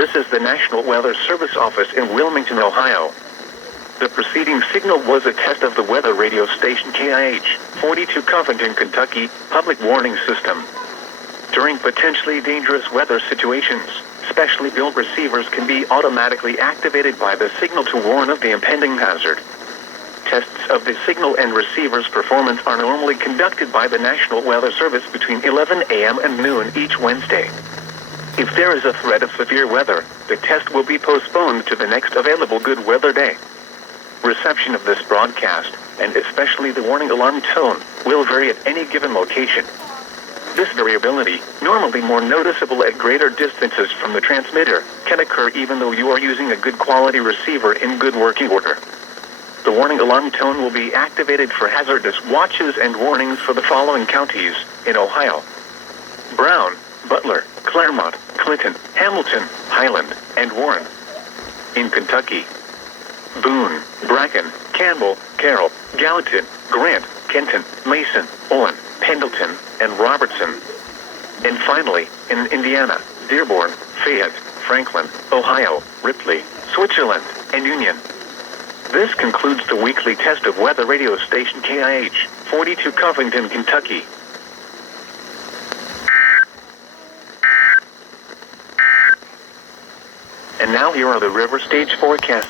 This is the National Weather Service office in Wilmington, Ohio. The preceding signal was a test of the weather radio station KIH 42 Covington, Kentucky, public warning system. During potentially dangerous weather situations, specially built receivers can be automatically activated by the signal to warn of the impending hazard. Tests of the signal and receiver's performance are normally conducted by the National Weather Service between 11 a.m. and noon each Wednesday. If there is a threat of severe weather, the test will be postponed to the next available good weather day. Reception of this broadcast, and especially the warning alarm tone, will vary at any given location. This variability, normally more noticeable at greater distances from the transmitter, can occur even though you are using a good quality receiver in good working order. The warning alarm tone will be activated for hazardous watches and warnings for the following counties in Ohio: Brown, Butler, Claremont, Clinton, Hamilton, Highland, and Warren. In Kentucky: Boone, Bracken, Campbell, Carroll, Gallatin, Grant, Kenton, Mason, Owen, Pendleton, and Robertson. And finally, in Indiana: Dearborn, Fayette, Franklin, Ohio, Ripley, Switzerland, and Union. This concludes the weekly test of weather radio station KIH 42 Covington, Kentucky. And now here are the river stage forecasts